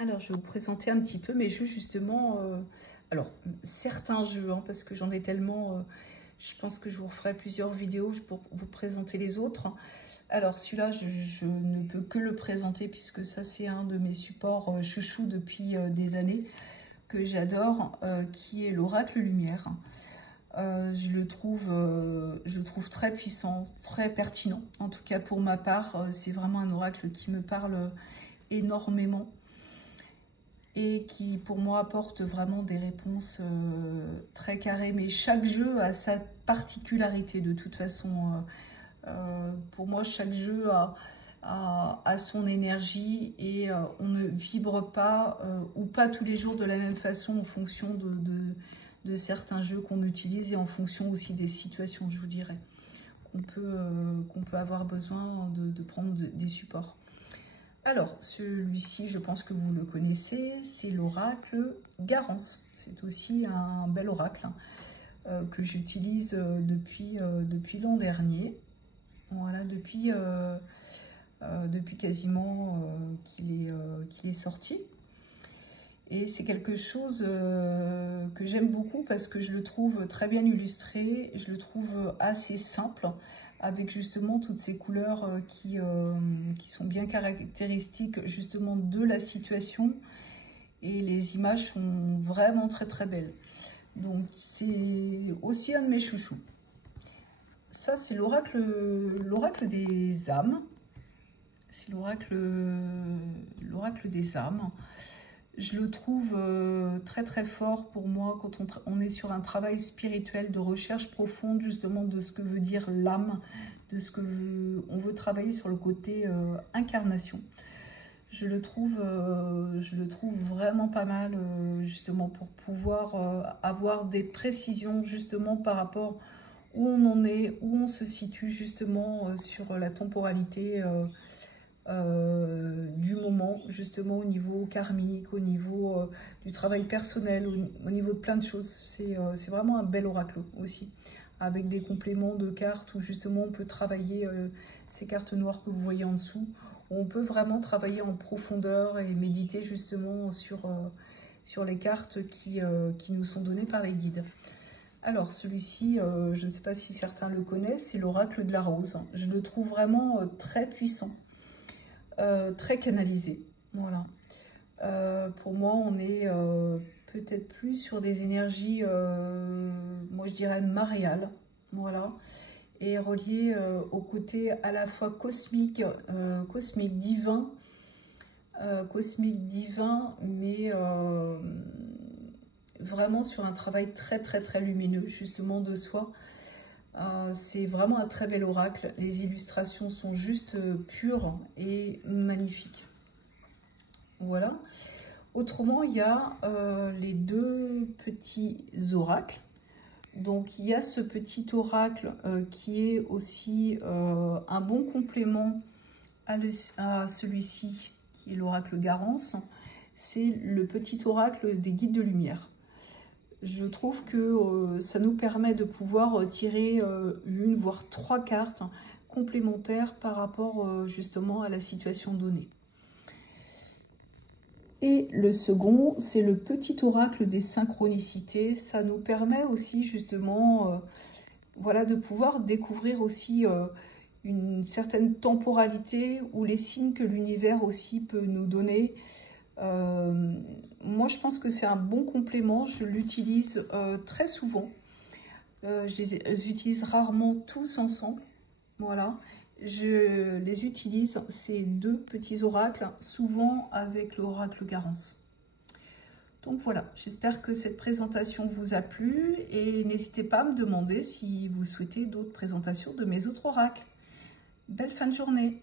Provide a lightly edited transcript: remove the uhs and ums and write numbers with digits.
Alors, je vais vous présenter un petit peu mes jeux, justement. Alors, certains jeux, hein, parce que j'en ai tellement... je pense que je vous referai plusieurs vidéos pour vous présenter les autres. Alors, celui-là, je ne peux que le présenter, puisque ça, c'est un de mes supports chouchou depuis des années, que j'adore, qui est l'Oracle Lumière. Je le trouve très puissant, très pertinent. En tout cas, pour ma part, c'est vraiment un oracle qui me parle énormément et qui, pour moi, apporte vraiment des réponses très carrées. Mais chaque jeu a sa particularité, de toute façon. Pour moi, chaque jeu a son énergie et on ne vibre pas ou pas tous les jours de la même façon en fonction de certains jeux qu'on utilise et en fonction aussi des situations, je vous dirais, qu'on peut avoir besoin de prendre des supports. Alors, celui-ci, je pense que vous le connaissez, c'est l'oracle Garance. C'est aussi un bel oracle que j'utilise depuis l'an dernier. Voilà, depuis quasiment qu'il est sorti. Et c'est quelque chose que j'aime beaucoup parce que je le trouve très bien illustré, je le trouve assez simple, avec justement toutes ces couleurs qui sont bien caractéristiques justement de la situation. Et les images sont vraiment très très belles. Donc c'est aussi un de mes chouchous. Ça, c'est l'oracle des âmes. C'est l'oracle des âmes. Je le trouve très très fort pour moi quand on est sur un travail spirituel de recherche profonde justement de ce que veut dire l'âme, de ce que on veut travailler sur le côté incarnation. Je le trouve vraiment pas mal justement pour pouvoir avoir des précisions justement par rapport où on en est, où on se situe justement sur la temporalité du moment, justement au niveau karmique, au niveau du travail personnel, au niveau de plein de choses. C'est vraiment un bel oracle aussi, avec des compléments de cartes où justement on peut travailler ces cartes noires que vous voyez en dessous. On peut vraiment travailler en profondeur et méditer justement sur les cartes qui nous sont données par les guides. Alors celui-ci, je ne sais pas si certains le connaissent, c'est l'oracle de la rose. Je le trouve vraiment très puissant. Très canalisé, voilà. Pour moi, on est peut-être plus sur des énergies, moi je dirais maréales, voilà, et relié au côté à la fois cosmique, divin, mais vraiment sur un travail très très très lumineux, justement de soi. C'est vraiment un très bel oracle. Les illustrations sont juste pures et magnifiques. Voilà. Autrement, il y a les deux petits oracles. Donc, il y a ce petit oracle qui est aussi un bon complément à celui-ci, qui est l'oracle Garance. C'est le petit oracle des guides de lumière. Je trouve que ça nous permet de pouvoir tirer une, voire 3 cartes complémentaires par rapport justement à la situation donnée. Et le second, c'est le petit oracle des synchronicités. Ça nous permet aussi justement voilà, de pouvoir découvrir aussi une certaine temporalité ou les signes que l'univers aussi peut nous donner. Moi, je pense que c'est un bon complément. Je l'utilise très souvent. Je les utilise rarement tous ensemble. Voilà. Je les utilise, ces deux petits oracles, souvent avec l'oracle Garance. Donc voilà, j'espère que cette présentation vous a plu et n'hésitez pas à me demander si vous souhaitez d'autres présentations de mes autres oracles. Belle fin de journée!